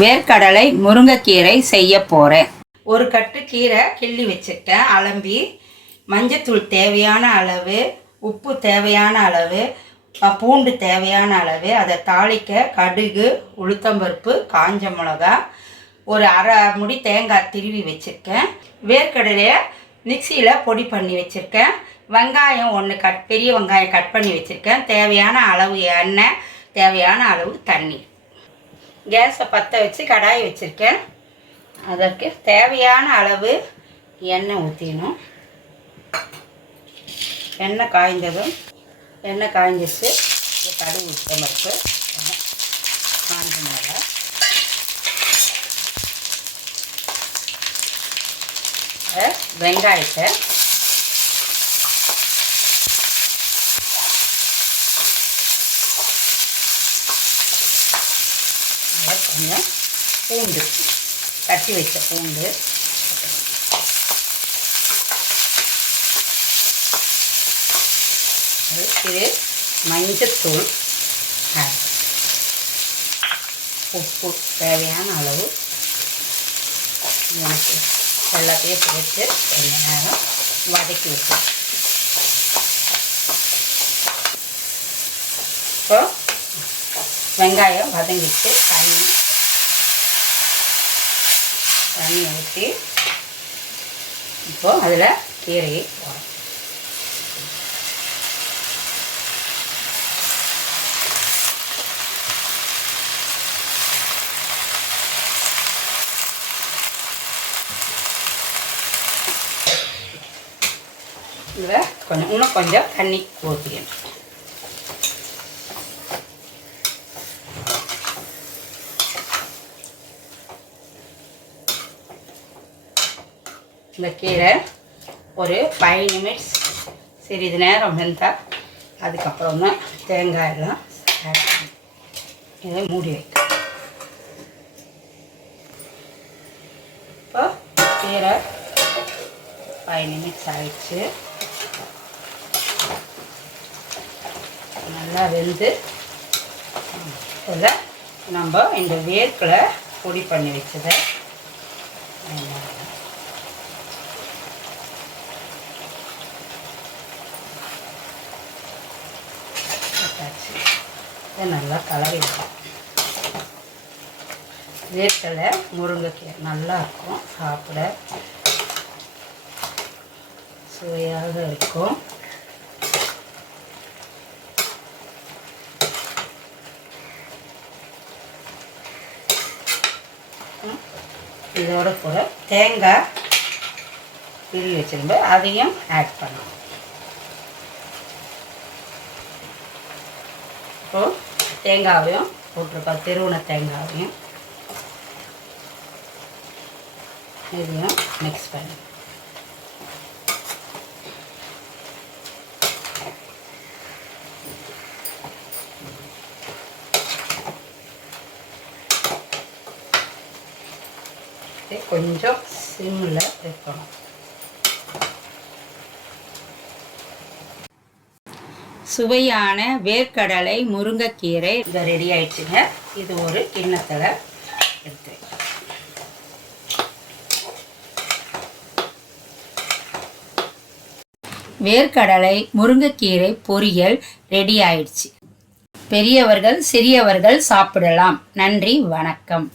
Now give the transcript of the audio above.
வேர்க்கடலை முருங்கைக்கீரை செய்ய போகிறேன் ஒரு கட்டு கீரை கிள்ளி வச்சுருக்கேன் அலம்பி மஞ்சத்தூள் தேவையான அளவு உப்பு தேவையான அளவு பூண்டு தேவையான அளவு அதை தாளிக்க கடுகு உளுத்தம்பருப்பு காஞ்ச மிளகா ஒரு அரை முடி தேங்காய் திருவி வச்சுருக்கேன். வேர்க்கடலையை மிக்சியில் பொடி பண்ணி வச்சுருக்கேன். வெங்காயம் ஒன்று கட் பெரிய வெங்காயம் கட் பண்ணி வச்சுருக்கேன். தேவையான அளவு எண்ணெய் தேவையான அளவு தண்ணி. கேஸை பற்ற வச்சு கடாய் வச்சுருக்கேன். அதற்கு தேவையான அளவு எண்ணெய் ஊற்றிடணும் எண்ணெய் காய்ந்ததும் எண்ணெய் காய்ஞ்சிச்சு இது கடுகு உளுத்தம்பருப்பு காஞ்ச மிளகா. வெங்காயத்தை கொஞ்சம் பூண்டு தட்டி வச்ச பூண்டு. இது மஞ்சத்தூள் உப்பு தேவையான அளவு எனக்கு எல்லாத்தையும் சேர்த்து கொஞ்ச நேரம் வதக்கி வைக்கணும் இப்போ வெங்காயம் வதங்கிட்டு தண்ணி தண்ணி ஊற்றி இப்போ அதில் கீரையை போடணும். இதில் கொஞ்சம் இன்னும் கொஞ்சம் தண்ணி ஊற்றிக்கணும் இந்த கீரை ஒரு ஃபைவ் நிமிட்ஸ் சிறிது நேரம் வெந்தால் அதுக்கப்புறம் தான் தேங்காய் எல்லாம் ஆட் பண்ணி. இதை மூடி வைக்க. இப்போ கீரை ஃபைவ் நிமிட்ஸ் ஆயிடுச்சு. நல்லா வெந்து இதில் நம்ம இந்த வேர்க்களை பொடி பண்ணி வச்சதை. போட்டாச்சு இதை நல்லா கலரி விடும் வேர்க்கடலை முருங்கைக்கீரை நல்லா இருக்கும். சாப்பிட சுவையாக இருக்கும். இதோட கூட தேங்காய் பிரி வச்சிருந்தோம் அதையும் ஆட் பண்ணணும் இப்போது தேங்காவையும் போட்டிருக்கோம் திருவுண தேங்காவையும். இதையும் மிக்ஸ் பண்ணி. கொஞ்சம் சிம்மில் வைக்கணும். சுவையான வேர்க்கடலை முருங்கைக்கீரை. இதை ரெடி ஆயிடுச்சுங்க. இது ஒரு கிண்ணத்தில் எடுத்து வேர்க்கடலை முருங்கைக்கீரை பொரியல் ரெடி ஆயிடுச்சு. பெரியவர்கள் சிறியவர்கள் சாப்பிடலாம். நன்றி வணக்கம்.